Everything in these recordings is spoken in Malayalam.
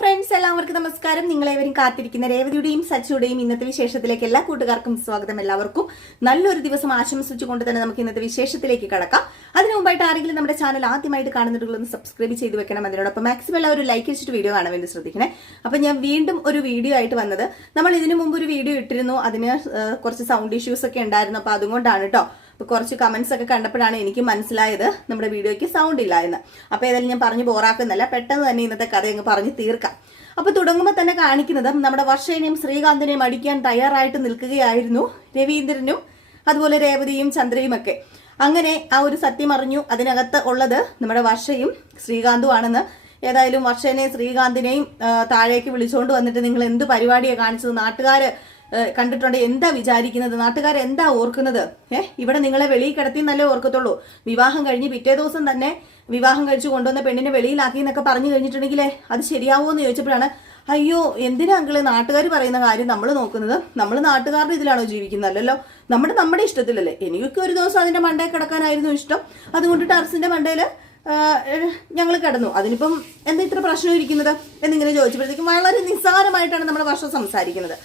ഫ്രണ്ട്സ്, എല്ലാവർക്കും നമസ്കാരം. നിങ്ങളേവരും കാത്തിരിക്കുന്ന രേവതിയുടെയും സച്ചിയുടെയും ഇന്നത്തെ വിശേഷത്തിലേക്ക് എല്ലാ കൂട്ടുകാർക്കും സ്വാഗതം. എല്ലാവർക്കും നല്ലൊരു ദിവസം ആശംസിച്ചുകൊണ്ട് തന്നെ നമുക്ക് ഇന്നത്തെ വിശേഷത്തിലേക്ക് കടക്കാം. അതിനു മുമ്പായിട്ട് ആരെങ്കിലും നമ്മുടെ ചാനൽ ആദ്യമായിട്ട് കാണുന്നുണ്ടെങ്കിൽ സബ്സ്ക്രൈബ് ചെയ്ത് വെക്കണം. അതിനോടൊപ്പം മാക്സിമം എല്ലാവരും ലൈക്ക് വെച്ചിട്ട് വീഡിയോ കാണാൻ വേണ്ടി ശ്രദ്ധിക്കണേ. അപ്പൊ ഞാൻ വീണ്ടും ഒരു വീഡിയോ ആയിട്ട് വന്നത്, നമ്മൾ ഇതിനു മുമ്പ് ഒരു വീഡിയോ ഇട്ടിരുന്നു. അതിന് കുറച്ച് സൗണ്ട് ഇഷ്യൂസ് ഒക്കെ ഉണ്ടായിരുന്നു. അപ്പൊ അതുകൊണ്ടാണ് കേട്ടോ. അപ്പൊ കുറച്ച് കമന്റ്സ് ഒക്കെ കണ്ടപ്പോഴാണ് എനിക്ക് മനസ്സിലായത് നമ്മുടെ വീഡിയോയ്ക്ക് സൗണ്ട് ഇല്ല എന്ന്. അപ്പൊ ഏതായാലും ഞാൻ പറഞ്ഞു ബോറാക്കുന്നില്ല, പെട്ടെന്ന് തന്നെ ഇന്നത്തെ കഥ അങ്ങ് പറഞ്ഞു തീർക്കാം. അപ്പൊ തുടങ്ങുമ്പോൾ തന്നെ കാണിക്കുന്നത് നമ്മുടെ വർഷേനെയും ശ്രീകാന്തിനെയും അടിക്കാൻ തയ്യാറായിട്ട് നിൽക്കുകയായിരുന്നു രവീന്ദ്രനും അതുപോലെ രേവതിയും ചന്ദ്രയും ഒക്കെ. അങ്ങനെ ആ ഒരു സത്യം അറിഞ്ഞു. അതിനകത്ത് ഉള്ളത് നമ്മുടെ വർഷയും ശ്രീകാന്തും ആണെന്ന്. ഏതായാലും വർഷേനെയും ശ്രീകാന്തിനെയും താഴേക്ക് വിളിച്ചുകൊണ്ട് വന്നിട്ട് നിങ്ങൾ എന്ത് പരിപാടിയാണ് കാണിച്ചത്, നാട്ടുകാര് കണ്ടിട്ടുണ്ട്, എന്താ വിചാരിക്കുന്നത്, നാട്ടുകാർ എന്താ ഓർക്കുന്നത്, ഇവിടെ നിങ്ങളെ വെളിയിൽ കിടത്തി എന്നല്ലേ ഓർക്കത്തുള്ളൂ. വിവാഹം കഴിഞ്ഞ് പിറ്റേ ദിവസം തന്നെ വിവാഹം കഴിച്ച് കൊണ്ടുവന്ന പെണ്ണിനെ വെളിയിലാക്കി എന്നൊക്കെ പറഞ്ഞു കഴിഞ്ഞിട്ടുണ്ടെങ്കിലേ അത് ശരിയാവോ എന്ന് ചോദിച്ചപ്പോഴാണ്, അയ്യോ എന്തിനാ അങ്കിള് നാട്ടുകാർ പറയുന്ന കാര്യം നമ്മൾ നോക്കുന്നത്, നമ്മൾ നാട്ടുകാരുടെ ഇതിലാണോ ജീവിക്കുന്നത്, അല്ലല്ലോ, നമ്മുടെ ഇഷ്ടത്തിലല്ലേ. എനിക്കൊക്കെ ഒരു ദിവസം അതിന്റെ മണ്ടയിൽ കിടക്കാനായിരുന്നു ഇഷ്ടം. അതുകൊണ്ട് ടെറസിന്റെ മണ്ടയിൽ ഞങ്ങൾ കിടന്നു. അതിനിപ്പം എന്താ ഇത്ര പ്രശ്നം ഇരിക്കുന്നത് എന്നിങ്ങനെ ചോദിച്ചപ്പോഴത്തേക്കും വളരെ നിസ്സാരമായിട്ടാണ് നമ്മുടെ വർഷം സംസാരിക്കുന്നത്.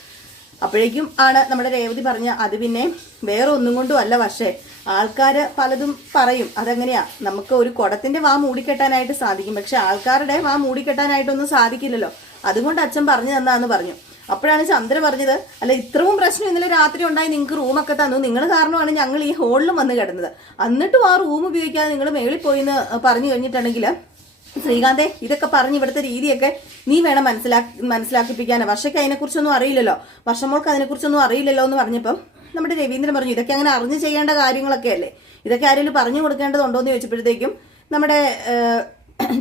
അപ്പോഴേക്കും ആണ് നമ്മുടെ രേവതി പറഞ്ഞ, അത് പിന്നെ വേറെ ഒന്നും കൊണ്ടും അല്ല പക്ഷേ ആൾക്കാര് പലതും പറയും. അതെങ്ങനെയാ, നമുക്ക് ഒരു കുടത്തിന്റെ വാ മൂടിക്കെട്ടാനായിട്ട് സാധിക്കും, പക്ഷെ ആൾക്കാരുടെ വാ മൂടിക്കെട്ടാനായിട്ടൊന്നും സാധിക്കില്ലല്ലോ. അതുകൊണ്ട് അച്ഛൻ പറഞ്ഞു തന്നാന്ന് പറഞ്ഞു. അപ്പോഴാണ് ചന്ദ്ര പറഞ്ഞത്, അല്ല ഇത്രയും പ്രശ്നം ഇന്നലെ രാത്രി ഉണ്ടായി, നിങ്ങൾക്ക് റൂമൊക്കെ തന്നു, നിങ്ങൾ കാരണമാണ് ഞങ്ങൾ ഈ ഹോളിലും വന്ന് കിടന്നത്, എന്നിട്ടും ആ റൂം ഉപയോഗിക്കാതെ നിങ്ങൾ മേളിൽ പോയി എന്ന് പറഞ്ഞു കഴിഞ്ഞിട്ടുണ്ടെങ്കിൽ ശ്രീകാന്തേ, ഇതൊക്കെ പറഞ്ഞ് ഇവിടുത്തെ രീതിയൊക്കെ നീ വേണം മനസ്സിലാക്കിപ്പിക്കാനോ. വർഷയ്ക്ക് അതിനെക്കുറിച്ചൊന്നും അറിയില്ലല്ലോ, വർഷമോൾക്ക് അതിനെക്കുറിച്ചൊന്നും അറിയില്ലല്ലോ എന്ന് പറഞ്ഞപ്പം നമ്മുടെ രവീന്ദ്രൻ പറഞ്ഞു, ഇതൊക്കെ അങ്ങനെ അറിഞ്ഞു ചെയ്യേണ്ട കാര്യങ്ങളൊക്കെ അല്ലേ, ഇതൊക്കെ ആരെങ്കിലും പറഞ്ഞു കൊടുക്കേണ്ടതുണ്ടോ എന്ന് ചോദിച്ചപ്പോഴത്തേക്കും നമ്മുടെ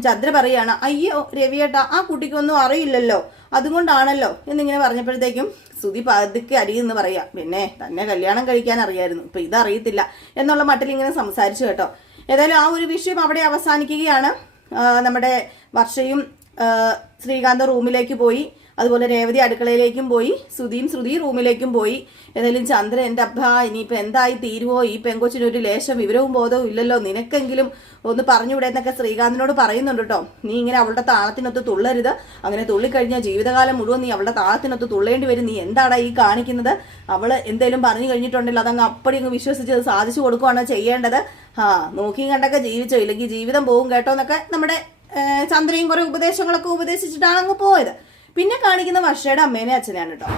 ചന്ദ്ര പറയാണ്, അയ്യോ രവിയേട്ടാ, ആ കുട്ടിക്കൊന്നും അറിയില്ലല്ലോ, അതുകൊണ്ടാണല്ലോ എന്നിങ്ങനെ പറഞ്ഞപ്പോഴത്തേക്കും സുധി പതുക്കെ അരിയെന്ന് പറയാ, പിന്നെ തന്നെ കല്യാണം കഴിക്കാൻ അറിയായിരുന്നു, ഇപ്പൊ ഇതറിയത്തില്ല എന്നുള്ള മട്ടിൽ ഇങ്ങനെ സംസാരിച്ചു കേട്ടോ. ഏതായാലും ആ ഒരു വിഷയം അവിടെ അവസാനിക്കുകയാണ്. നമ്മുടെ വർഷയും ശ്രീകാന്ത് റൂമിലേക്ക് പോയി, അതുപോലെ രേവതി അടുക്കളയിലേക്കും പോയി, ശ്രുതി റൂമിലേക്കും പോയി. ഏതായാലും ചന്ദ്ര, എൻ്റെ അബ്ബ ഇനിയിപ്പോൾ എന്തായി തീരുവോ, ഈ പെങ്കൊച്ചിനൊരു ലേശം വിവരവും ബോധവും ഇല്ലല്ലോ, നിനക്കെങ്കിലും ഒന്ന് പറഞ്ഞുവിടെ എന്നൊക്കെ ശ്രീകാന്തിനോട് പറയുന്നുണ്ട് കേട്ടോ. നീ ഇങ്ങനെ അവളുടെ താളത്തിനൊത്ത് തുള്ളരുത്, അങ്ങനെ തുള്ളിക്കഴിഞ്ഞാൽ ജീവിതകാലം മുഴുവൻ നീ അവളുടെ താളത്തിനൊത്ത് തുള്ളേണ്ടി വരും, നീ എന്താടാ ഈ കാണിക്കുന്നത്, അവള് എന്തേലും പറഞ്ഞു കഴിഞ്ഞിട്ടുണ്ടെങ്കിൽ അതങ്ങ് അപ്പടി അങ്ങ് വിശ്വസിച്ച് അത് സാധിച്ചു കൊടുക്കുകയാണ് ചെയ്യേണ്ടത്. നോക്കിയും കണ്ടൊക്കെ ജീവിച്ചോ, ഇല്ലെങ്കിൽ ജീവിതം പോകും കേട്ടോ എന്നൊക്കെ നമ്മുടെ ചന്ദ്രയും കുറെ ഉപദേശങ്ങളൊക്കെ ഉപദേശിച്ചിട്ടാണ് അങ്ങ് പോയത്. പിന്നെ കാണിക്കുന്ന വർഷയുടെ അമ്മേനെ അച്ഛനെയാണ് കേട്ടോ.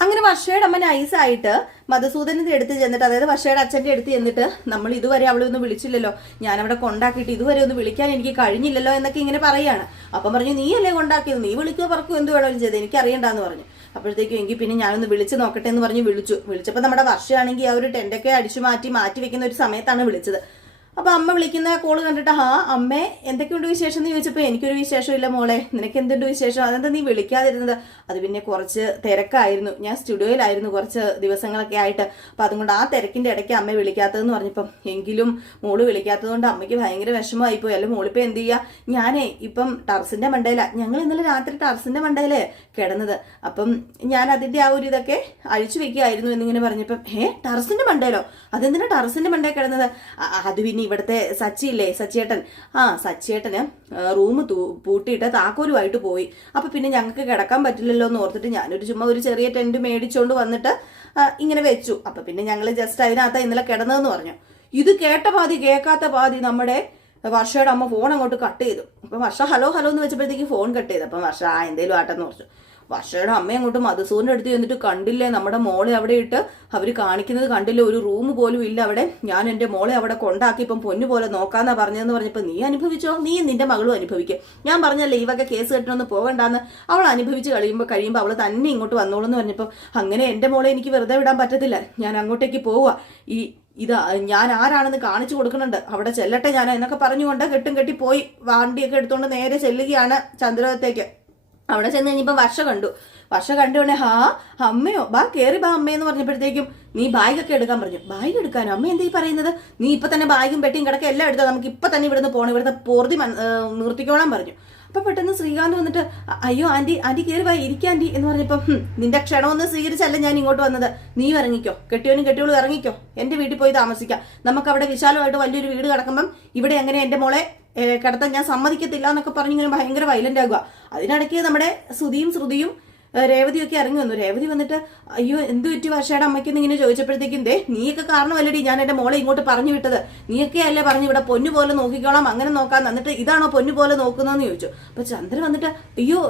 അങ്ങനെ വർഷയുടെ അമ്മ നൈസായിട്ട് മധുസൂദനന്റെ അടുത്ത് ചെന്നിട്ട്, അതായത് വർഷയുടെ അച്ഛന്റെ അടുത്ത് ചെന്നിട്ട്, നമ്മൾ ഇതുവരെ അവളെ ഒന്നും വിളിച്ചില്ലല്ലോ, ഞാനവിടെ കൊണ്ടാക്കിയിട്ട് ഇതുവരെ ഒന്ന് വിളിക്കാൻ എനിക്ക് കഴിഞ്ഞില്ലല്ലോ എന്നൊക്കെ ഇങ്ങനെ പറയാണ്. അപ്പം പറഞ്ഞു, നീ അല്ലേ കൊണ്ടാക്കിയത്, നീ വിളിക്കുകയോ പറക്കുകയോ എന്ത് വേണമെങ്കിലും ചെയ്ത്, എനിക്ക് അറിയണ്ടെന്ന് പറഞ്ഞു. അപ്പോഴത്തേക്കും എങ്കിൽ പിന്നെ ഞാനൊന്ന് വിളിച്ച് നോക്കട്ടെ എന്ന് പറഞ്ഞ് വിളിച്ചപ്പോൾ നമ്മുടെ വർഷയാണെങ്കിൽ ആ ഒരു ടെന്റൊക്കെ അടിച്ചു മാറ്റി വെക്കുന്ന ഒരു സമയത്താണ് വിളിച്ചത്. അപ്പൊ അമ്മ വിളിക്കുന്ന കോള് കണ്ടിട്ട്, അമ്മേ എന്തൊക്കെയുണ്ട് വിശേഷം എന്ന് ചോദിച്ചപ്പോൾ, എനിക്കൊരു വിശേഷമില്ല മോളെ, നിനക്ക് എന്തുണ്ട് വിശേഷം, അതെന്താ നീ വിളിക്കാതിരുന്നത്. അത് പിന്നെ കുറച്ച് തിരക്കായിരുന്നു, ഞാൻ സ്റ്റുഡിയോയിലായിരുന്നു കുറച്ച് ദിവസങ്ങളൊക്കെ ആയിട്ട്, അപ്പൊ അതുകൊണ്ട് ആ തിരക്കിന്റെ ഇടയ്ക്ക് അമ്മ വിളിക്കാത്തതെന്ന് പറഞ്ഞപ്പം, എങ്കിലും മോള് വിളിക്കാത്തത് കൊണ്ട് അമ്മയ്ക്ക് ഭയങ്കര വിഷമമായി പോയി. അല്ല മോളിപ്പോ എന്ത് ചെയ്യാ, ഞാനേ ഇപ്പം ടെറസിന്റെ മണ്ടയിലാ, ഞങ്ങൾ ഇന്നലെ രാത്രി ടെറസിന്റെ മണ്ടയിലേ കിടന്നത്, അപ്പം ഞാൻ അതിന്റെ ആ ഒരു ഇതൊക്കെ അഴിച്ചു വെക്കുകയായിരുന്നു എന്നിങ്ങനെ പറഞ്ഞപ്പം, ടെറസിന്റെ മണ്ടയിലോ, അതെന്തിനാ ടെറസിന്റെ മണ്ടയിൽ കിടന്നത്. അത് പിന്നെ ഇവിടുത്തെ സച്ചിയില്ലേ, സച്ചിയേട്ടൻ, സച്ചിയേട്ടന് റൂം പൂട്ടിയിട്ട് താക്കോലുമായിട്ട് പോയി, അപ്പൊ പിന്നെ ഞങ്ങൾക്ക് കിടക്കാൻ പറ്റില്ലല്ലോ എന്ന് ഓർത്തിട്ട് ഞാനൊരു ചുമ്മാ ഒരു ചെറിയ ടെന്റ് മേടിച്ചോണ്ട് വന്നിട്ട് ഇങ്ങനെ വെച്ചു, അപ്പൊ പിന്നെ ഞങ്ങൾ ജസ്റ്റ് അതിനകത്ത് ഇന്നലെ കിടന്നതെന്ന് പറഞ്ഞു. ഇത് കേട്ട പാതി കേൾക്കാത്ത പാതി നമ്മുടെ വർഷയുടെ അമ്മ ഫോൺ അങ്ങോട്ട് കട്ട് ചെയ്തു. അപ്പൊ വർഷ ഹലോ എന്ന് വെച്ചപ്പോഴത്തേക്ക് ഫോൺ കട്ട് ചെയ്തു. അപ്പൊ വർഷ എന്തേലും ആട്ടെന്ന് പറഞ്ഞു. വർഷയുടെ അമ്മ അങ്ങോട്ട് മധുസൂറിന്റെ അടുത്ത് ചെന്നിട്ട്, കണ്ടില്ലേ നമ്മുടെ മോളെ അവിടെ ഇട്ട് അവര് കാണിക്കുന്നത് കണ്ടില്ലേ, ഒരു റൂം പോലും ഇല്ല അവിടെ, ഞാൻ എന്റെ മോളെ അവിടെ കൊണ്ടാക്കി ഇപ്പം പൊന്നു പോലെ നോക്കാന്നാ പറഞ്ഞതെന്ന് പറഞ്ഞപ്പോ, നീ അനുഭവിച്ചോ, നീ നിന്റെ മകളും അനുഭവിക്കും, ഞാൻ പറഞ്ഞല്ലേ ഈ വക കേസ് കെട്ടണമെന്ന് പോകണ്ടെന്ന്, അവൾ അനുഭവിച്ച് കഴിയുമ്പോൾ അവള് തന്നെ ഇങ്ങോട്ട് വന്നോളൂ എന്ന് പറഞ്ഞപ്പോ, അങ്ങനെ എന്റെ മോളെ എനിക്ക് വെറുതെ വിടാൻ പറ്റത്തില്ല, ഞാൻ അങ്ങോട്ടേക്ക് പോവുക, ഇത് ഞാൻ ആരാണെന്ന് കാണിച്ചു കൊടുക്കുന്നുണ്ട്, അവിടെ ചെല്ലട്ടെ ഞാൻ എന്നൊക്കെ പറഞ്ഞുകൊണ്ട് കെട്ടി പോയി വണ്ടിയൊക്കെ എടുത്തുകൊണ്ട് നേരെ ചെല്ലുകയാണ് ചന്ദ്രത്തേക്ക്. അവിടെ ചെന്ന് കഴിഞ്ഞപ്പോൾ വർഷ കണ്ടുകൊണ്ടേ, അമ്മയോ ബാ കേറി ബാ അമ്മയെന്ന് പറഞ്ഞപ്പോഴത്തേക്കും, നീ ബാഗൊക്കെ എടുക്കാൻ പറഞ്ഞു. ബാഗ് എടുക്കാനോ, അമ്മ എന്താ ഈ പറയുന്നത്, നീ ഇപ്പൊ തന്നെ ബാഗും പെട്ടിയും കിടക്കെ എല്ലാം എടുത്തോ, നമുക്ക് ഇപ്പൊ തന്നെ ഇവിടുന്ന് പോകണം, ഇവിടുത്തെ പോർതി നിർത്തിക്കോളാൻ പറഞ്ഞു. അപ്പൊ പെട്ടെന്ന് ശ്രീകാന്ത് വന്നിട്ട്, അയ്യോ ആന്റി കയറി വാ, ഇരിക്കാന്റി എന്ന് പറഞ്ഞപ്പം, നിന്റെ ക്ഷണമൊന്നും സ്വീകരിച്ചല്ല ഞാൻ ഇങ്ങോട്ട് വന്നത്, നീ ഇറങ്ങിക്കോ, കെട്ടിയോളും ഇറങ്ങിക്കോ, എന്റെ വീട്ടിൽ പോയി താമസിക്കാം, നമുക്ക് അവിടെ വിശാലമായിട്ട് വലിയൊരു വീട് കിടക്കുമ്പം ഇവിടെ എങ്ങനെ എന്റെ മോളെ കിടത്താൻ ഞാൻ സമ്മതിക്കത്തില്ല എന്നൊക്കെ പറഞ്ഞിങ്ങനെ ഭയങ്കര വയലന്റ് ആകുക. അതിനിടയ്ക്ക് നമ്മുടെ ശ്രുതിയും രേവതിയൊക്കെ ഇറങ്ങി വന്നു. രേവതി വന്നിട്ട് അയ്യോ എന്ത് പറ്റി വർഷയുടെ അമ്മയ്ക്കെന്ന് ഇങ്ങനെ ചോദിച്ചപ്പോഴത്തേക്കും നീയൊക്കെ കാരണമല്ലടി ഞാൻ എന്റെ മോളെ ഇങ്ങോട്ട് പറഞ്ഞു വിട്ടത്, നീയൊക്കെ അല്ലേ പറഞ്ഞു ഇവിടെ പൊന്നു പോലെ നോക്കിക്കോളാം, അങ്ങനെ നോക്കാം, എന്നിട്ട് ഇതാണോ പൊന്നു പോലെ നോക്കുന്നതെന്ന് ചോദിച്ചു. അപ്പൊ ചന്ദ്രൻ വന്നിട്ട് അയ്യോ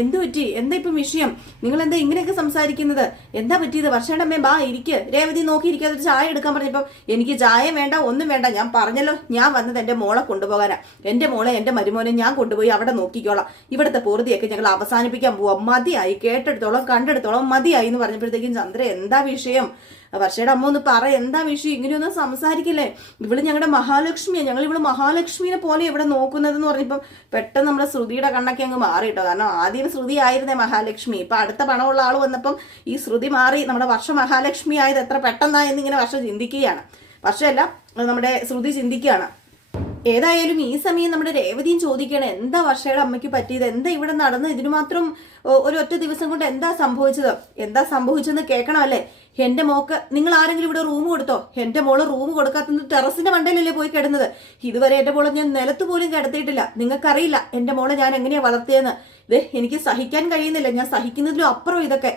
എന്ത് പറ്റി, എന്താ ഇപ്പം വിഷയം, നിങ്ങൾ എന്താ ഇങ്ങനെയൊക്കെ സംസാരിക്കുന്നത്, എന്താ പറ്റിയത്, വർഷയുടെ അമ്മേ ബാ ഇരിക്ക്. രേവതി നോക്കിയിരിക്കാതെ ചായ എടുക്കാൻ പറഞ്ഞപ്പോ എനിക്ക് ചായ വേണ്ട ഒന്നും വേണ്ട, ഞാൻ പറഞ്ഞല്ലോ ഞാൻ വന്നത് എന്റെ മോളെ കൊണ്ടുപോകാനാ, എന്റെ മോളെ എന്റെ മരുമോനെ ഞാൻ കൊണ്ടുപോയി അവിടെ നോക്കിക്കോളാം, ഇവിടുത്തെ പൂർത്തിയൊക്കെ ഞങ്ങൾ അവസാനിപ്പിക്കാൻ പോവാം, മതിയായി, കേട്ടെടുത്തോളം കണ്ടെടുത്തോളം മതിയായി എന്ന് പറഞ്ഞപ്പോഴത്തേക്കും ചന്ദ്ര എന്താ വിഷയം, വർഷയുടെ അമ്മ ഒന്ന് പറ എന്താ വിഷയം, ഇങ്ങനെയൊന്നും സംസാരിക്കില്ലേ, ഇവള് ഞങ്ങളുടെ മഹാലക്ഷ്മിയാണ്, ഞങ്ങൾ ഇവള് മഹാലക്ഷ്മിനെ പോലെ ഇവിടെ നോക്കുന്നതെന്ന് പറഞ്ഞപ്പം പെട്ടെന്ന് നമ്മുടെ ശ്രുതിയുടെ കണ്ണൊക്കെ അങ്ങ് മാറി കേട്ടോ. കാരണം ആദ്യം ശ്രുതി ആയിരുന്നേ മഹാലക്ഷ്മി, ഇപ്പൊ അടുത്ത പണമുള്ള ആൾ വന്നപ്പം ഈ ശ്രുതി മാറി നമ്മുടെ വർഷ മഹാലക്ഷ്മി ആയത് എത്ര പെട്ടെന്നാ എന്നിങ്ങനെ വർഷം ചിന്തിക്കുകയാണ്. വർഷമല്ല നമ്മുടെ ശ്രുതി ചിന്തിക്കുകയാണ്. ഏതായാലും ഈ സമയം നമ്മുടെ രേവതിയും ചോദിക്കുകയാണ് എന്താ വർഷയുടെ അമ്മയ്ക്ക് പറ്റിയത്, എന്താ ഇവിടെ നടന്ന്, ഇതിനു മാത്രം ഒരു ഒറ്റ ദിവസം കൊണ്ട് എന്താ സംഭവിച്ചതെന്ന് കേൾക്കണമല്ലേ, എന്റെ മോക്ക് നിങ്ങൾ ആരെങ്കിലും ഇവിടെ റൂം കൊടുത്തോ, എന്റെ മോള് റൂം കൊടുക്കാത്തത് ടെറസിന്റെ മണ്ടയിലല്ലേ പോയി കിടന്നത്, ഇതുവരെ എന്റെ മോളെ ഞാൻ നിലത്ത് പോലും കിടത്തിയിട്ടില്ല, നിങ്ങൾക്കറിയില്ല എന്റെ മോളെ ഞാൻ എങ്ങനെയാ വളർത്തിയെന്ന്, ഇത് എനിക്ക് സഹിക്കാൻ കഴിയുന്നില്ല, ഞാൻ സഹിക്കുന്നതിലും അപ്പുറം ഇതൊക്കെ,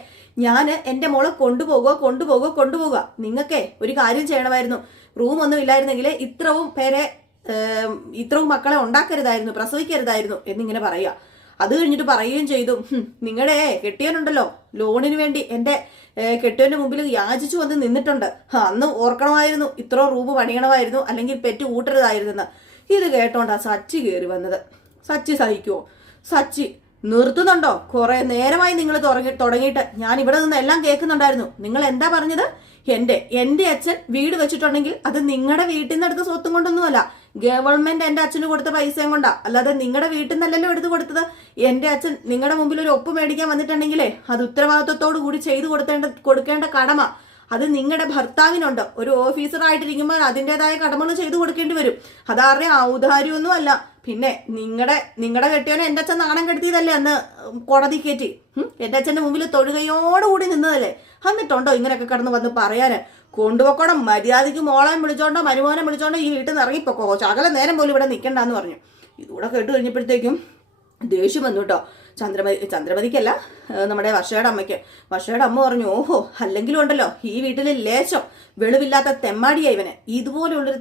ഞാൻ എന്റെ മോളെ കൊണ്ടുപോകുക, നിങ്ങൾക്കേ ഒരു കാര്യം ചെയ്യണമായിരുന്നു, റൂം ഒന്നും ഇല്ലായിരുന്നെങ്കിൽ ഇത്രയും മക്കളെ ഉണ്ടാക്കരുതായിരുന്നു, പ്രസവിക്കരുതായിരുന്നു എന്നിങ്ങനെ പറയുക. അത് കഴിഞ്ഞിട്ട് പറയുകയും ചെയ്തു നിങ്ങളുടെ കെട്ടിയവനുണ്ടല്ലോ ലോണിന് വേണ്ടി എന്റെ കെട്ടിയവന്റെ മുമ്പിൽ യാചിച്ചു വന്ന് നിന്നിട്ടുണ്ട്, അന്ന് ഓർക്കണമായിരുന്നു, ഇത്ര റൂം പണിയണമായിരുന്നു, അല്ലെങ്കിൽ പെറ്റ് കൂട്ടരുതായിരുന്നെന്ന്. ഇത് കേട്ടോണ്ടാ സച്ചി കയറി വന്നത്. സച്ചി സഹിക്കുവോ, സച്ചി നിർത്തുന്നുണ്ടോ, കുറെ നേരമായി നിങ്ങൾ തുടങ്ങിയിട്ട് ഞാൻ ഇവിടെ നിന്ന് എല്ലാം കേൾക്കുന്നുണ്ടായിരുന്നു, നിങ്ങൾ എന്താ പറഞ്ഞത്, എന്റെ അച്ഛൻ വീട് വെച്ചിട്ടുണ്ടെങ്കിൽ അത് നിങ്ങളുടെ വീട്ടിൽ നിന്ന് എടുത്ത സ്വത്തും കൊണ്ടൊന്നുമല്ല, ഗവൺമെന്റ് എന്റെ അച്ഛന് കൊടുത്ത പൈസയും കൊണ്ടാ, അല്ലാതെ നിങ്ങളുടെ വീട്ടിൽ നിന്നല്ലല്ലോ എടുത്തു കൊടുത്തത്. എന്റെ അച്ഛൻ നിങ്ങളുടെ മുമ്പിൽ ഒരു ഒപ്പ് മേടിക്കാൻ വന്നിട്ടുണ്ടെങ്കിലേ അത് ഉത്തരവാദിത്വത്തോടു കൂടി ചെയ്തു കൊടുക്കേണ്ട കടമ അത് നിങ്ങളുടെ ഭർത്താവിനുണ്ട്. ഒരു ഓഫീസറായിട്ടിരിക്കുമ്പോൾ അതിൻ്റെതായ കടമകൾ ചെയ്തു കൊടുക്കേണ്ടി വരും. അതാരുടെ ഔദാര്യമൊന്നും അല്ല. പിന്നെ നിങ്ങളുടെ കെട്ടിയോനെ എന്റെ അച്ഛൻ നാണം കെടുത്തിയതല്ലേ അന്ന് കോടതി കയറ്റി, എന്റെ അച്ഛന്റെ മുമ്പിൽ തൊഴുകയോടുകൂടി നിന്നതല്ലേ, എന്നിട്ടുണ്ടോ ഇങ്ങനെയൊക്കെ കടന്ന് വന്ന് പറയാന്, കൊണ്ടുപോക്കണം, മര്യാദയ്ക്ക് മോളെ വിളിച്ചോണ്ടോ മരുമോനെ വിളിച്ചോണ്ടോ ഈ വീട്ടിൽ നിന്ന് ഇറങ്ങിപ്പോക്കോ, ശകല നേരം പോലും ഇവിടെ നിൽക്കണ്ടെന്ന് പറഞ്ഞു. ഇതുകൂടെ കേട്ട് കഴിഞ്ഞപ്പോഴത്തേക്കും ദേഷ്യം വന്നു കേട്ടോ ചന്ദ്രമതിക്കല്ല, നമ്മുടെ വർഷയുടെ അമ്മയ്ക്ക്. വർഷയുടെ അമ്മ പറഞ്ഞു ഓഹോ അല്ലെങ്കിലും ഉണ്ടല്ലോ ഈ വീട്ടിൽ ലേശം വെളിവില്ലാത്ത തെമ്മാടിയാ ഇവന്, ഇതുപോലെയുള്ളൊരു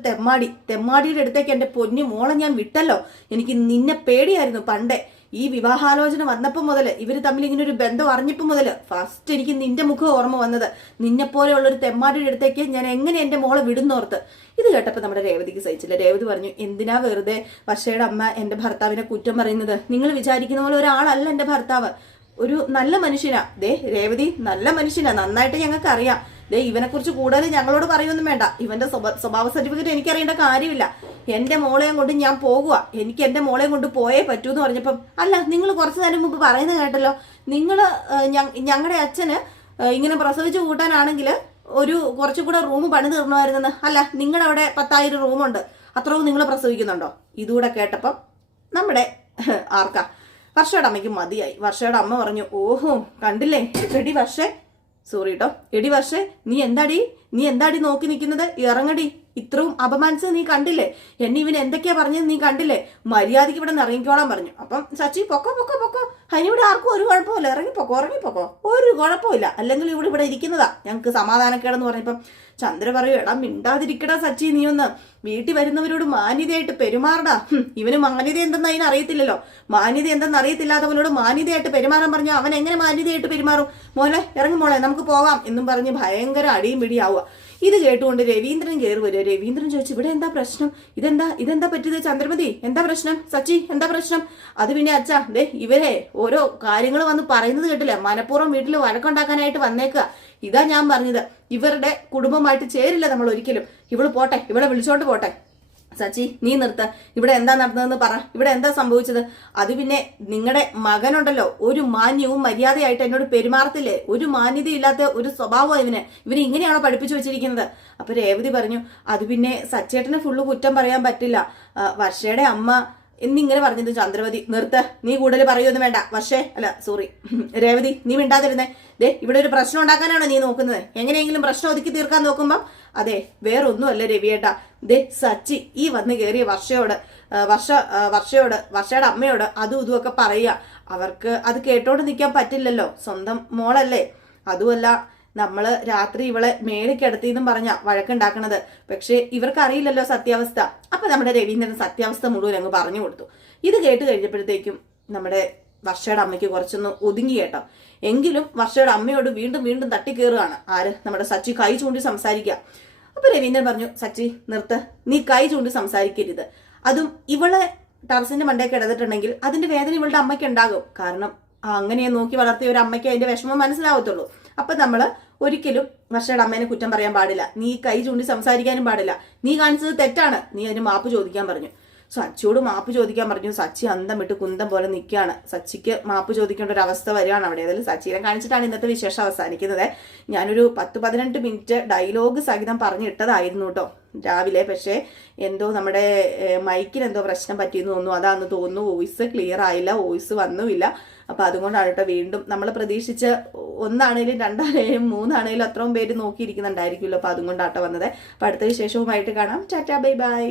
തെമ്മാടിയുടെ അടുത്തേക്ക് എന്റെ പൊന്നു മോളെ ഞാൻ വിട്ടല്ലോ, എനിക്ക് നിന്നെ പേടിയായിരുന്നു പണ്ടേ, ഈ വിവാഹാലോചന വന്നപ്പോൾ മുതൽ ഇവര് തമ്മിൽ ഇങ്ങനെ ഒരു ബന്ധം അറിഞ്ഞപ്പോൾ മുതൽ ഫസ്റ്റ് എനിക്ക് നിന്റെ മുഖം ഓർമ്മ വന്നത്, നിന്നെ പോലെയുള്ളൊരു തെമ്മാടിയുടെ അടുത്തേക്ക് ഞാൻ എങ്ങനെ എന്റെ മോളെ വിടുന്നോർത്ത്. ഇത് കേട്ടപ്പോൾ നമ്മുടെ രേവതിക്ക് സഹിച്ചില്ല. രേവതി പറഞ്ഞു എന്തിനാ വെറുതെ വർഷയുടെ അമ്മ എന്റെ ഭർത്താവിനെ കുറ്റം പറയുന്നത്, നിങ്ങൾ വിചാരിക്കുന്ന പോലെ ഒരാളല്ല എന്റെ ഭർത്താവ്, ഒരു നല്ല മനുഷ്യനാ. രേവതി നല്ല മനുഷ്യനാ, നന്നായിട്ട് ഞങ്ങൾക്ക് അറിയാം. ഇവനെ കുറിച്ച് കൂടുതൽ ഞങ്ങളോട് പറയുമൊന്നും വേണ്ട, ഇവന്റെ സ്വഭാവ സർട്ടിഫിക്കറ്റ് എനിക്കറിയേണ്ട കാര്യമില്ല. എന്റെ മോളെയും കൊണ്ട് ഞാൻ പോകുക, എനിക്ക് എന്റെ മോളെയും കൊണ്ട് പോയേ പറ്റൂ എന്ന് പറഞ്ഞപ്പം അല്ല നിങ്ങൾ കുറച്ചു നേരം മുമ്പ് പറയുന്നത് കേട്ടല്ലോ, ഞങ്ങളുടെ അച്ഛന് ഇങ്ങനെ പ്രസവിച്ചു കൂട്ടാനാണെങ്കിൽ ഒരു കുറച്ചുകൂടെ റൂം പണി തീർണമായിരുന്നെന്ന്, അല്ല നിങ്ങളുടെ അവിടെ 10,000 റൂമുണ്ട്, അത്രയും നിങ്ങൾ പ്രസവിക്കുന്നുണ്ടോ. ഇതുകൂടെ കേട്ടപ്പം നമ്മുടെ ആർക്കാ വർഷയുടെ അമ്മയ്ക്ക് മതിയായി. വർഷയുടെ അമ്മ പറഞ്ഞു ഓഹോ കണ്ടില്ലേ എടി വർഷേ, സോറി കേട്ടോ, എടി വർഷേ നീ എന്താടി നോക്കി നിൽക്കുന്നത്, ഇറങ്ങടി, ഇത്രയും അപമാനിച്ചത് നീ കണ്ടില്ലേ, എന്നെ ഇവൻ എന്തൊക്കെയാ പറഞ്ഞത് നീ കണ്ടില്ലേ, മര്യാദയ്ക്ക് ഇവിടെ നിന്ന് ഇറങ്ങിക്കോളാൻ പറഞ്ഞു. അപ്പം സച്ചി പൊക്കോ അതിനിവിടെ ആർക്കും ഒരു കുഴപ്പമില്ല, ഇറങ്ങിപ്പോക്കോ ഒരു കുഴപ്പമില്ല, അല്ലെങ്കിൽ ഇവിടെ ഇരിക്കുന്നതാ ഞങ്ങൾക്ക് സമാധാനക്കേടെന്ന് പറഞ്ഞപ്പം ചന്ദ്ര പറയൂ എടാ മിണ്ടാതിരിക്കടാ സച്ചി, നീ ഒന്ന് വീട്ടിൽ വരുന്നവരോട് മാന്യതയായിട്ട് പെരുമാറടാ, ഇവന് മാന്യത എന്തെന്ന് അതിന് അറിയത്തില്ലല്ലോ, മാന്യത എന്തെന്ന് അറിയത്തില്ലാത്തവനോട് മാന്യതയായിട്ട് പെരുമാറാൻ പറഞ്ഞു അവൻ എങ്ങനെ മാന്യതയായിട്ട് പെരുമാറും, ഇറങ്ങി മോളെ നമുക്ക് പോകാം എന്നും പറഞ്ഞ് ഭയങ്കര അടിയും പിടിയാവുക. ഇത് കേട്ടുകൊണ്ട് രവീന്ദ്രൻ കയറി വരിക. രവീന്ദ്രൻ ചോദിച്ചു ഇവിടെ എന്താ പ്രശ്നം, ഇതെന്താ പറ്റിയത് ചന്ദ്രമതി, എന്താ പ്രശ്നം, സച്ചി എന്താ പ്രശ്നം. അത് പിന്നെ അച്ഛാ ഇവരെ ഓരോ കാര്യങ്ങൾ വന്ന് പറയുന്നത് കേട്ടില്ല, മനഃപൂർവ്വം വീട്ടിൽ വഴക്കുണ്ടാക്കാനായിട്ട് വന്നേക്കുക, ഇതാ ഞാൻ പറഞ്ഞത്, ഇവരുടെ കുടുംബമായിട്ട് ചേരില്ല നമ്മൾ ഒരിക്കലും, ഇവളെ വിളിച്ചോണ്ട് പോട്ടെ. സച്ചി നീ നിർത്ത, ഇവിടെ എന്താ നടന്നതെന്ന് പറ, ഇവിടെ എന്താ സംഭവിച്ചത്. അത് പിന്നെ നിങ്ങളുടെ മകനുണ്ടല്ലോ ഒരു മാന്യവും മര്യാദയായിട്ട് എന്നോട് പെരുമാറത്തില്ലേ, ഒരു മാന്യതയില്ലാത്ത ഒരു സ്വഭാവം ഇവനെ ഇങ്ങനെയാണോ പഠിപ്പിച്ചു വെച്ചിരിക്കുന്നത്. അപ്പൊ രേവതി പറഞ്ഞു അത് പിന്നെ സച്ചേട്ടനെ ഫുള്ള് കുറ്റം പറയാൻ പറ്റില്ല, വർഷയുടെ അമ്മ എന്നിങ്ങനെ പറഞ്ഞത്. ചന്ദ്രമതി നിർത്ത, നീ കൂടുതൽ പറയുമൊന്നും വേണ്ട, രേവതി നീ മിണ്ടാതിരുന്നേ, ഇവിടെ ഒരു പ്രശ്നം ഉണ്ടാക്കാനാണോ നീ നോക്കുന്നത്, എങ്ങനെയെങ്കിലും പ്രശ്നം ഒതുക്കി തീർക്കാൻ നോക്കുമ്പം അതെ വേറൊന്നുമല്ല രവിയേട്ടാ, സച്ചി ഈ വന്ന് കയറിയ വർഷയോട് വർഷയുടെ അമ്മയോട് അതും ഇതുമൊക്കെ പറയുക. അവർക്ക് അത് കേട്ടോണ്ട് നിൽക്കാൻ പറ്റില്ലല്ലോ, സ്വന്തം മോളല്ലേ. അതുമല്ല നമ്മള് രാത്രി ഇവളെ മേളിക്കിടത്തിന്നും പറഞ്ഞ വഴക്കുണ്ടാക്കണത്. പക്ഷെ ഇവർക്ക് അറിയില്ലല്ലോ സത്യാവസ്ഥ. അപ്പൊ നമ്മുടെ രവീന്ദ്രൻ സത്യാവസ്ഥ മുഴുവൻ അങ്ങ് പറഞ്ഞു കൊടുത്തു. ഇത് കേട്ട് കഴിഞ്ഞപ്പോഴത്തേക്കും നമ്മുടെ വർഷയുടെ അമ്മയ്ക്ക് കുറച്ചൊന്ന് ഒതുങ്ങി കേട്ടോ. എങ്കിലും വർഷയുടെ അമ്മയോട് വീണ്ടും വീണ്ടും തട്ടിക്കേറുകയാണ് ആര്, നമ്മുടെ സച്ചി കൈ ചൂണ്ടി സംസാരിക്കുക. അപ്പൊ രവീന്ദ്രൻ പറഞ്ഞു, സച്ചി നിർത്ത്, നീ കൈ ചൂണ്ടി സംസാരിക്കരുത്. അതും ഇവളെ ടെറസിന്റെ മണ്ടയൊക്കെ ഇടതിട്ടുണ്ടെങ്കിൽ അതിന്റെ വേദന ഇവളുടെ അമ്മയ്ക്ക് ഉണ്ടാകും. കാരണം അങ്ങനെ നോക്കി വളർത്തിയ ഒരു അമ്മയ്ക്ക് അതിന്റെ വിഷമം മനസ്സിലാവത്തുള്ളൂ. അപ്പൊ നമ്മള് ഒരിക്കലും വർഷയുടെ അമ്മേനെ കുറ്റം പറയാൻ പാടില്ല. നീ കൈ ചൂണ്ടി സംസാരിക്കാനും പാടില്ല. നീ കാണിച്ചത് തെറ്റാണ്, നീ അതിന് മാപ്പ് ചോദിക്കാൻ പറഞ്ഞു. സച്ചിയോട് മാപ്പ് ചോദിക്കാൻ പറഞ്ഞു. സച്ചി അന്തം വിട്ട് കുന്തം പോലെ നിൽക്കുകയാണ്. സച്ചിക്ക് മാപ്പ് ചോദിക്കേണ്ട ഒരു അവസ്ഥ വരികയാണ് അവിടെ. അതിൽ സച്ചിനെ കാണിച്ചിട്ടാണ് ഇന്നത്തെ വിശേഷം അവസാനിക്കുന്നത്. ഞാനൊരു 10-15 മിനിറ്റ് ഡയലോഗ് സഹിതം പറഞ്ഞിട്ടതായിരുന്നു കേട്ടോ രാവിലെ. പക്ഷേ എന്തോ നമ്മുടെ മൈക്കിന് എന്തോ പ്രശ്നം പറ്റിയെന്ന് തോന്നുന്നു. അതാന്ന് തോന്നുന്നു വോയിസ് ക്ലിയർ ആയില്ല, വോയിസ് വന്നുമില്ല. അപ്പൊ അതുകൊണ്ടാണ് കേട്ടോ വീണ്ടും നമ്മൾ പ്രതീക്ഷിച്ച് 1 ആണേലും 2 ആണേലും 3 ആണേലും അത്രയും പേര് നോക്കിയിരിക്കുന്നുണ്ടായിരിക്കുമല്ലോ. അപ്പൊ അതുകൊണ്ടാട്ടോ വന്നത്. അപ്പൊ അടുത്ത വിശേഷവുമായിട്ട് കാണാം. Tata, bye bye.